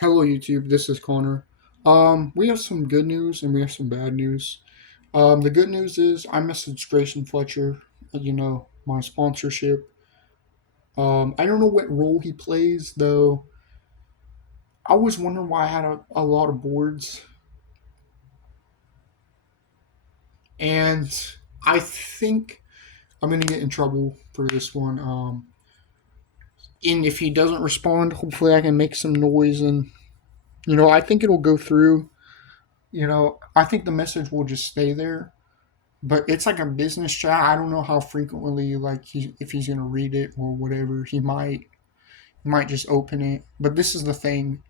Hello, YouTube. This is Connor. We have some good news and we have some bad news. The good news is I messaged Grayson Fletcher, my sponsorship. I don't know what role he plays, though. I was wondering why I had a lot of boards, and I think I'm going to get in trouble for this one. And if he doesn't respond, hopefully I can make some noise and, I think it'll go through. I think the message will just stay there, but it's like a business chat. I don't know how frequently, like, if he's gonna read it or whatever. He might just open it. But this is the thing: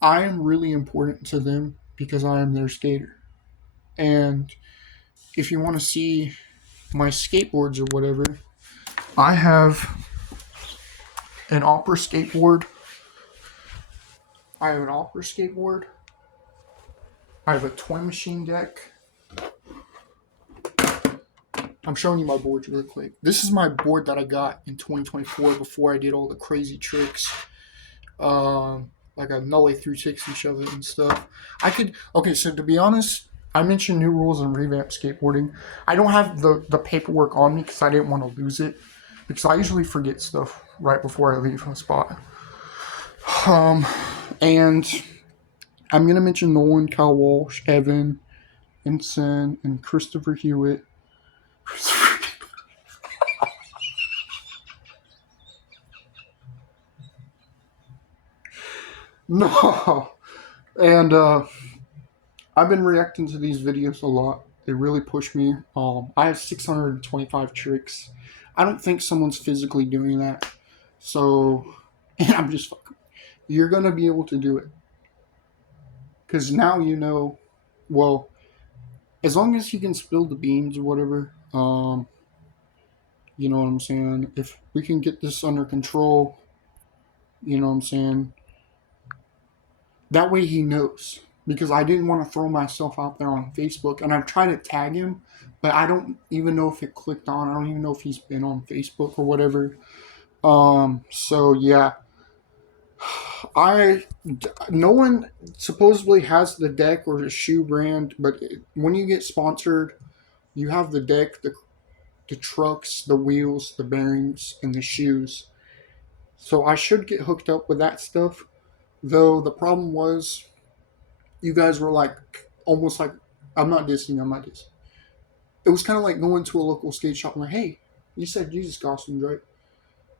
I am really important to them because I am their skater. And if you want to see my skateboards or whatever, I have an opera skateboard. I have an opera skateboard. I have a toy machine deck. I'm showing you my boards really quick. This is my board that I got in 2024 before I did all the crazy tricks, like a nully through six and shove it and stuff. Okay, so to be honest, I mentioned new rules in revamped skateboarding. I don't have the paperwork on me because I didn't want to lose it, because I usually forget stuff right before I leave a spot. And I'm going to mention Nolan, Kyle Walsh, Evan, Ensign, and Christopher Hewitt. No! And I've been reacting to these videos a lot. They really push me. I have 625 tricks. I don't think someone's physically doing that. So, and I'm just fucking. You're gonna be able to do it because now you know. Well, as long as you can spill the beans or whatever. You know what I'm saying. If we can get this under control, you know what I'm saying. That way he knows. Because I didn't want to throw myself out there on Facebook, and I've tried to tag him, but I don't even know if it clicked on. I don't even know if he's been on Facebook or whatever. So yeah, I no one supposedly has the deck or the shoe brand, but when you get sponsored, you have the deck, the trucks, the wheels, the bearings, and the shoes. So I should get hooked up with that stuff. Though the problem was, you guys were like almost like, I'm not dissing, I'm not dissing. It was kind of like going to a local skate shop and like, hey, you said Jesus costumes, right?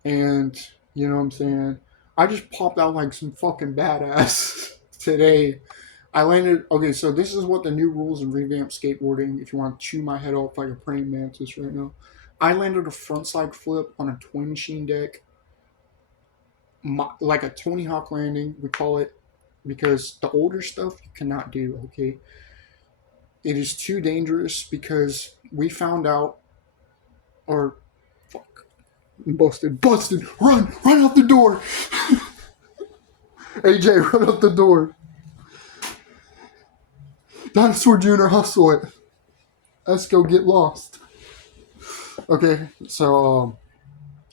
And you know what I'm saying? I just popped out like some fucking badass today. I landed. Okay, so this is what the new rules in revamped skateboarding. If you want to chew my head off like a praying mantis right now, I landed a frontside flip on a toy machine deck, like a Tony Hawk landing, we call it, because the older stuff you cannot do. Okay, it is too dangerous because we found out, or fuck, busted, run out the door. AJ, run out the door. Dinosaur Jr., hustle it. Let's go get lost. Okay, so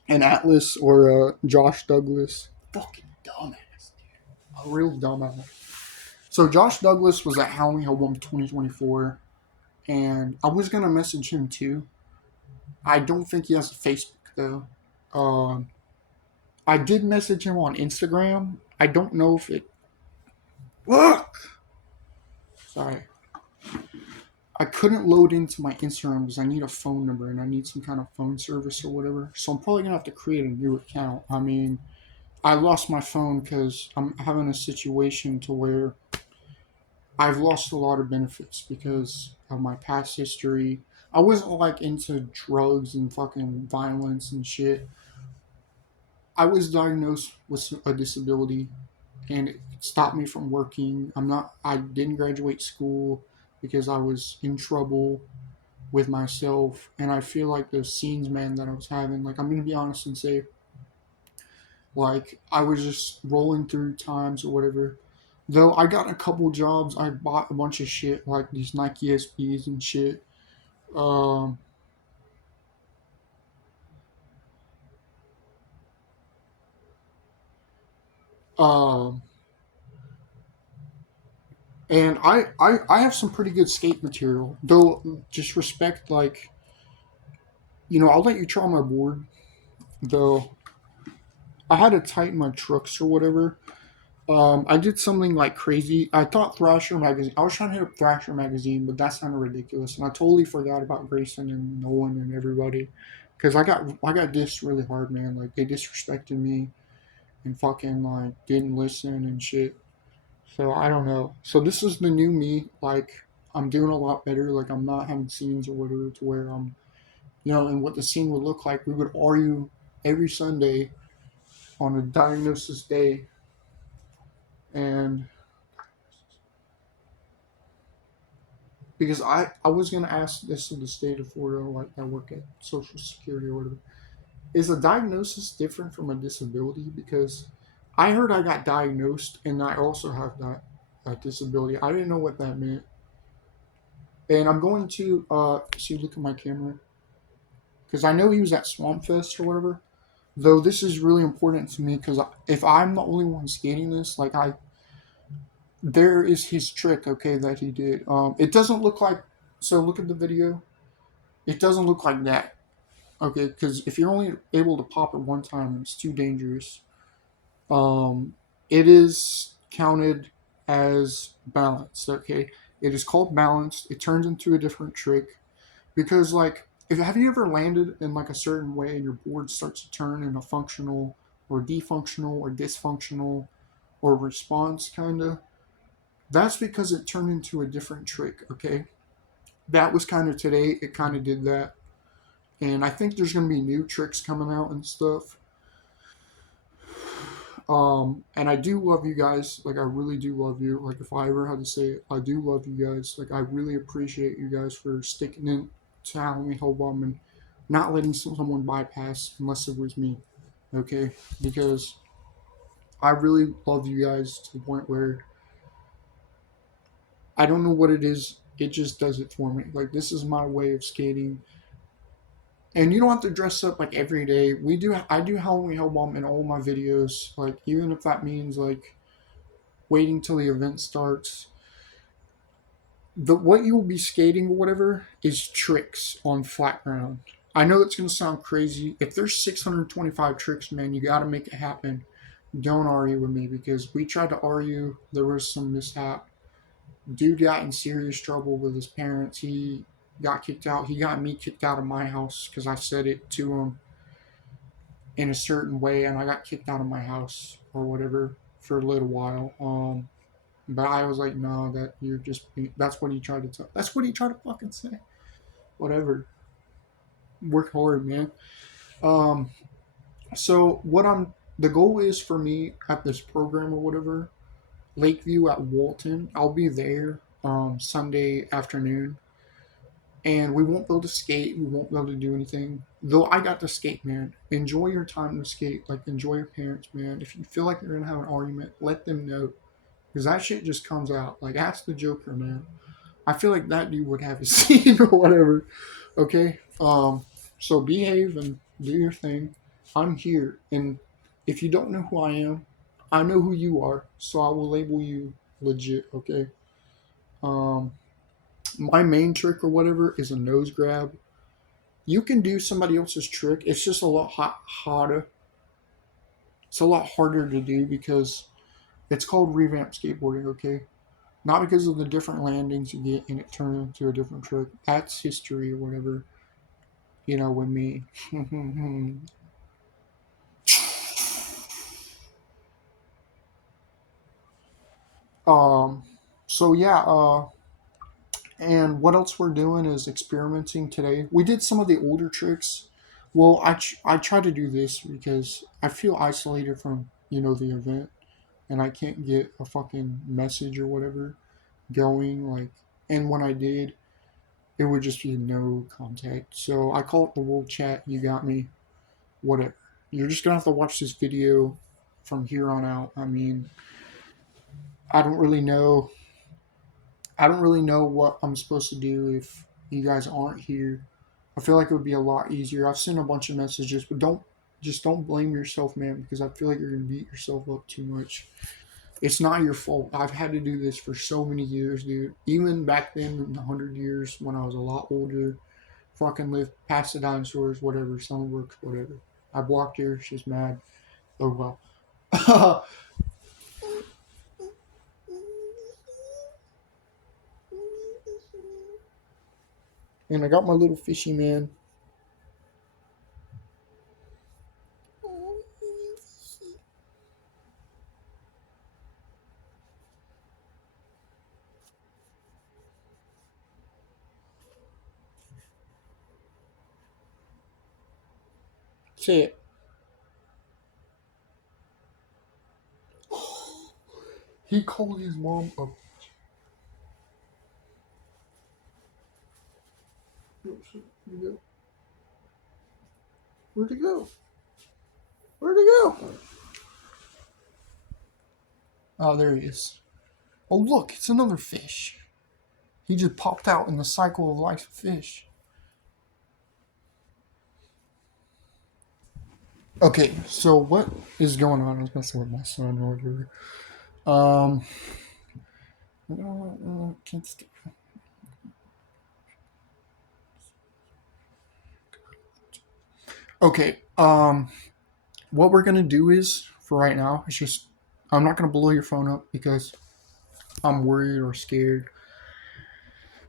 an Atlas or Josh Douglas. Fucking dumbass, dude. A real dumbass. So Josh Douglas was at Howling Hill 1 2024, and I was gonna message him too. I don't think he has a Facebook though. Um, I did message him on Instagram. I don't know if it. Look, sorry. I couldn't load into my Instagram because I need a phone number and I need some kind of phone service or whatever. So I'm probably gonna have to create a new account. I mean, I lost my phone because I'm having a situation to where I've lost a lot of benefits because of my past history. I wasn't like into drugs and fucking violence and shit. I was diagnosed with a disability and it stopped me from working. I didn't graduate school because I was in trouble with myself, and I feel like the scenes, man, that I was having, like, I'm gonna be honest and say, like, I was just rolling through times or whatever. Though I got a couple jobs, I bought a bunch of shit like these Nike SBs and shit. Um, um, And I have some pretty good skate material, though. Just respect, like, I'll let you try my board, though. I had to tighten my trucks or whatever. I did something like crazy. I thought Thrasher magazine. I was trying to hit up Thrasher magazine, but that sounded ridiculous, and I totally forgot about Grayson and Nolan and everybody, because I got dissed really hard, man. Like, they disrespected me and fucking like didn't listen and shit. So I don't know. So this is the new me. Like, I'm doing a lot better. Like, I'm not having scenes or whatever to where I'm, and what the scene would look like. We would argue every Sunday on a diagnosis day, and because I was gonna ask this of the state of Florida, like I work at Social Security or whatever. Is a diagnosis different from a disability? Because I heard I got diagnosed and I also have that disability. I didn't know what that meant. And I'm going to see, look at my camera, because I know he was at Swamp Fest or whatever. Though this is really important to me, because if I'm the only one skating this, like, there is his trick, okay, that he did. It doesn't look like, so look at the video. It doesn't look like that, okay, because if you're only able to pop it one time, it's too dangerous. It is counted as balanced, okay. It is called balanced. It turns into a different trick. Because, like, if have you ever landed in like a certain way and your board starts to turn in a functional or defunctional or dysfunctional or response kind of, that's because it turned into a different trick, okay? That was kind of today. It kind of did that. And I think there's going to be new tricks coming out and stuff. And I do love you guys. Like, I really do love you. Like, if I ever had to say it, I do love you guys. Like, I really appreciate you guys for sticking in to Halloween Hellbomb and not letting someone bypass unless it was me. Okay? Because I really love you guys to the point where I don't know what it is. It just does it for me. Like, this is my way of skating. And you don't have to dress up like every day. I do Halloween Hellbomb in all my videos. Like, even if that means like waiting till the event starts. What you will be skating or whatever is tricks on flat ground. I know that's gonna sound crazy. If there's 625 tricks, man, you gotta make it happen. Don't argue with me, because we tried to argue. There was some mishap. Dude got in serious trouble with his parents. He got kicked out. He got me kicked out of my house because I said it to him in a certain way, and I got kicked out of my house or whatever for a little while. But I was like, no, that you're just, that's what he tried to tell. That's what he tried to fucking say. Whatever. Work hard, man. Um, so the goal is for me at this program or whatever, Lakeview at Walton. I'll be there Sunday afternoon, and we won't be able to skate. We won't be able to do anything. Though I got to skate, man. Enjoy your time to skate. Like, enjoy your parents, man. If you feel like you're gonna have an argument, let them know, because that shit just comes out. Like, ask the Joker, man. I feel like that dude would have a scene or whatever. Okay. So behave and do your thing. I'm here, and if you don't know who I am, I know who you are. So I will label you legit. Okay. Um, my main trick or whatever is a nose grab. You can do somebody else's trick. It's just a lot harder. It's a lot harder to do because it's called revamped skateboarding. Okay. Not because of the different landings you get and it turns into a different trick. That's history or whatever. With me. um, so yeah, and what else we're doing is experimenting today. We did some of the older tricks. Well, I try to do this because I feel isolated from, the event, and I can't get a fucking message or whatever going, like, and when I did, it would just be no contact. So I call it the world chat. You got me. Whatever. You're just gonna have to watch this video from here on out. I mean, I don't really know. I don't really know what I'm supposed to do if you guys aren't here. I feel like it would be a lot easier. I've sent a bunch of messages, but don't blame yourself, man, because I feel like you're gonna beat yourself up too much. It's not your fault. I've had to do this for so many years, dude. Even back then, in the 100 years, when I was a lot older, fucking lived past the dinosaurs, whatever, sun works, whatever. I blocked her. She's mad. Oh well. And I got my little fishy man. Say it. He called his mom a. Where'd he go? Where'd he go? Oh, there he is. Oh, look, it's another fish. He just popped out in the cycle of life of fish. Okay, so what is going on? I was messing with my son or whatever. Can't stay. Okay, what we're gonna do is, for right now, it's just, I'm not gonna blow your phone up because I'm worried or scared.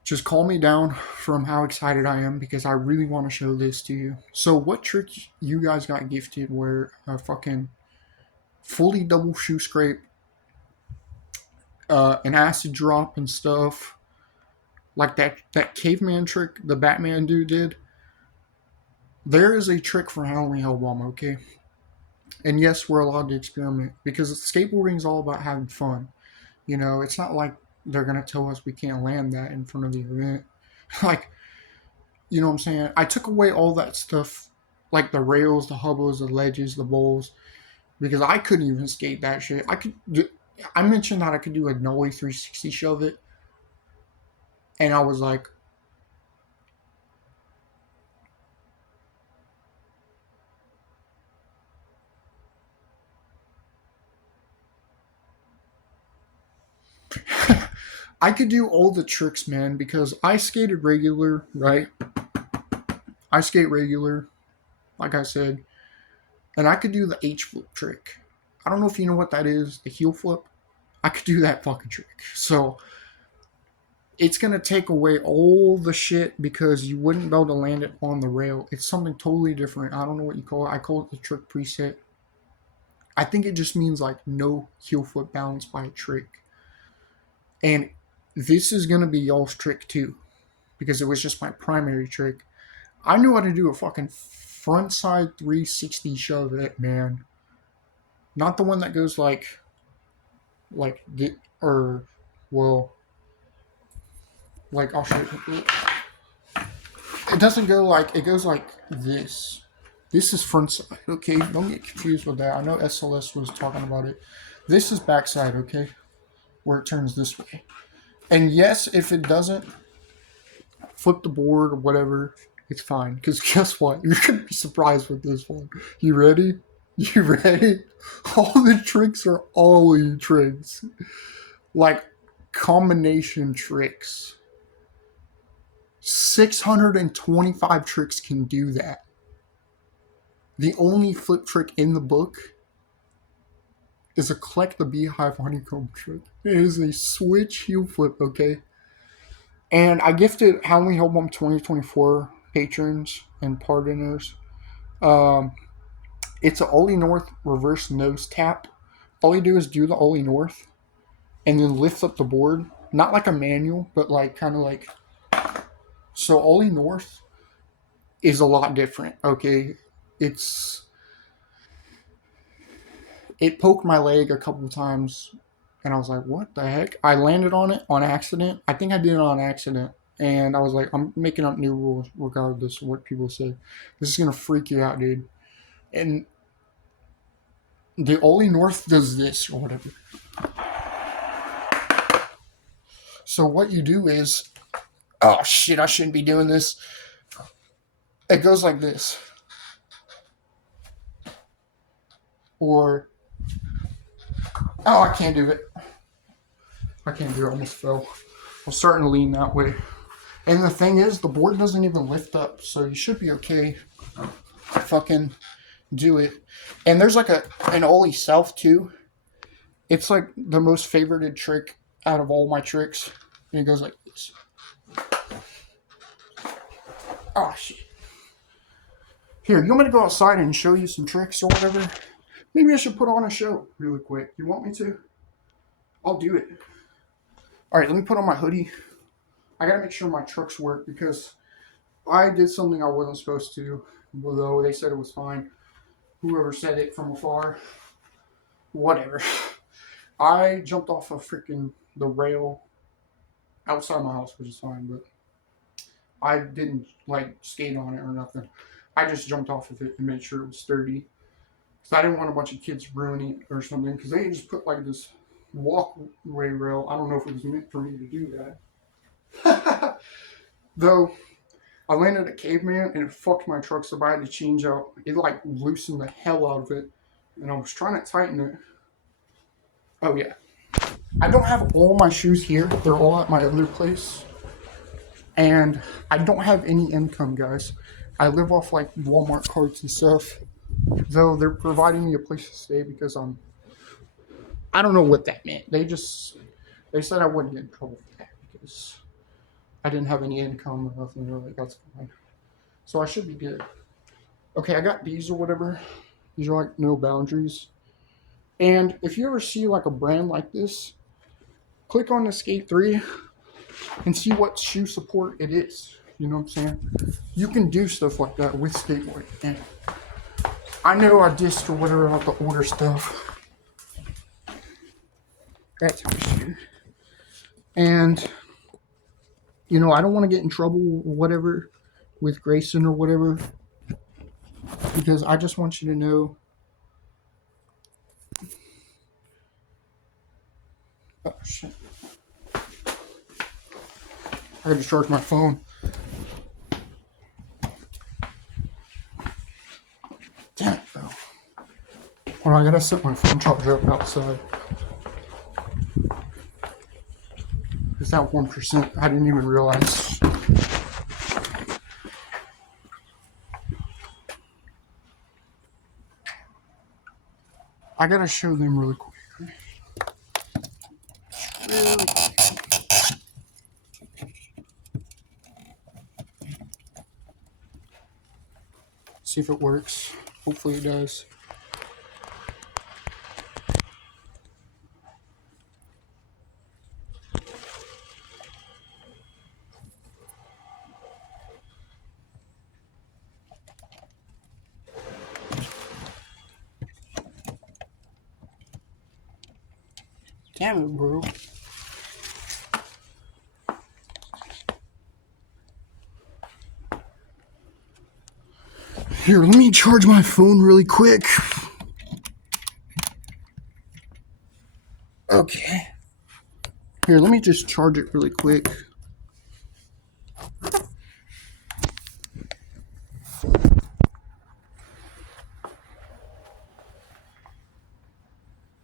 Just calm me down from how excited I am because I really want to show this to you. So what trick you guys got gifted where a fucking fully double shoe scrape, an acid drop and stuff, like that caveman trick the Batman dude did? There is a trick for Halloween Hellbomb, okay? And yes, we're allowed to experiment because skateboarding is all about having fun. You know, it's not like they're gonna tell us we can't land that in front of the event. Like, you know what I'm saying? I took away all that stuff, like the rails, the hubbos, the ledges, the bowls, because I couldn't even skate that shit. I mentioned that I could do a nollie 360 shove it, and I was like, I could do all the tricks, man, because I skated regular, right? I skate regular, like I said, and I could do the H flip trick. I don't know if you know what that is, the heel flip. I could do that fucking trick. So it's gonna take away all the shit because you wouldn't be able to land it on the rail. It's something totally different. I don't know what you call it. I call it the trick preset. I think it just means like no heel flip balance by a trick. And this is gonna be y'all's trick too, because it was just my primary trick. I knew how to do a fucking frontside 360 shove it, man. Not the one that goes or, well, like I'll show you. It doesn't go like, it goes like this. This is front side, okay? Don't get confused with that. I know SLS was talking about it. This is backside, okay? Where it turns this way. And yes, if it doesn't flip the board or whatever, it's fine. Because guess what? You're going to be surprised with this one. You ready? You ready? All the tricks are ollie tricks. Like combination tricks. 625 tricks can do that. The only flip trick in the book is a collect the beehive honeycomb trick. It is a switch heel flip, okay? And I gifted Halloween Hellbomb 2024 patrons and pardoners. It's an Ollie North reverse nose tap. All you do is do the Ollie North and then lift up the board. Not like a manual, but like kind of like. So Ollie North is a lot different, okay? It poked my leg a couple of times and I was like, what the heck? I landed on it on accident. I think I did it on accident. And I was like, I'm making up new rules regardless of what people say. This is going to freak you out, dude. And the Ollie North does this or whatever. So what you do is, oh shit, I shouldn't be doing this. It goes like this. Or Oh, I can't do it. I can't do it. I almost fell. I'm starting to lean that way. And the thing is, the board doesn't even lift up, so you should be okay. Fucking do it. And there's like an ollie self too. It's like the most favorited trick out of all my tricks. And it goes like this. Oh shit. Here, you want me to go outside and show you some tricks or whatever? Maybe I should put on a show really quick. You want me to? I'll do it. Alright, let me put on my hoodie. I gotta make sure my trucks work because I did something I wasn't supposed to, although they said it was fine. Whoever said it from afar, whatever. I jumped off of freaking the rail outside my house, which is fine, but I didn't like skate on it or nothing. I just jumped off of it and made sure it was sturdy. Because I didn't want a bunch of kids ruining it or something. Because they just put like this walkway rail. I don't know if it was meant for me to do that. Though, I landed at Caveman and it fucked my truck so I had to change out. It like loosened the hell out of it. And I was trying to tighten it. Oh yeah. I don't have all my shoes here. They're all at my other place. And I don't have any income, guys. I live off like Walmart cards and stuff. Though they're providing me a place to stay because I don't know what that meant. They said I wouldn't get in trouble for that because I didn't have any income or nothing. They're like, that's fine. So I should be good. Okay, I got these or whatever. These are like no boundaries. And if you ever see like a brand like this, click on the Skate 3 and see what shoe support it is. You know what I'm saying? You can do stuff like that with skateboarding. And I know I dissed or whatever about the older stuff. That's my shoe. And, you know, I don't want to get in trouble or whatever with Grayson or whatever. Because I just want you to know. Oh, shit. I gotta charge my phone. Damn it, though. Well, I gotta set my phone charger up outside. Is that 1%? I didn't even realize. I gotta show them really quick. Really quick. See if it works. Hopefully it does. Damn it, bro. Here, let me charge my phone really quick. Okay. Here, let me just charge it really quick.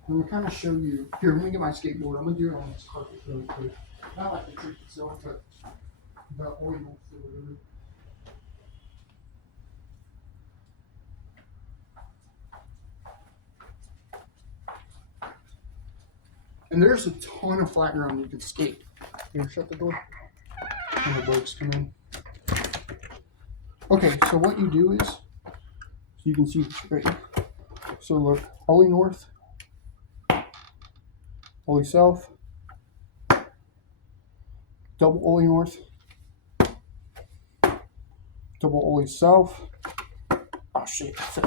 I'm gonna kind of show you. Here, let me get my skateboard. I'm gonna do it on this carpet really quick. Not like the trick itself, but the oil or whatever. And there's a ton of flat ground you can skate. You wanna shut the door? When the boats come in. Okay, so what you do is, so you can see this right here. So look, ollie north, ollie south, double ollie north, double ollie south. Oh shit, that's it.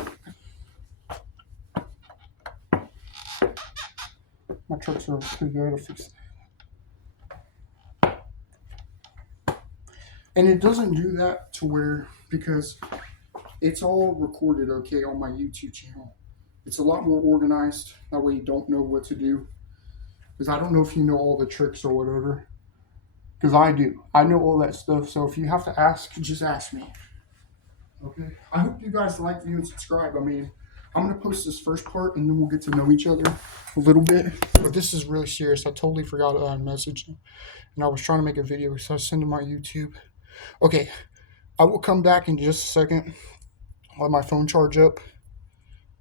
My trucks are pretty good, I'll fix that. And it doesn't do that to where, because it's all recorded, okay, on my YouTube channel. It's a lot more organized. That way you don't know what to do. Because I don't know if you know all the tricks or whatever. Because I do. I know all that stuff. So if you have to ask, just ask me. Okay? I hope you guys like, view, and subscribe. I mean, I'm going to post this first part, and then we'll get to know each other a little bit. But this is really serious. I totally forgot I messaged him. And I was trying to make a video, so I sent him my YouTube. Okay, I will come back in just a second. Let my phone charge up,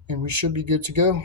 and we should be good to go.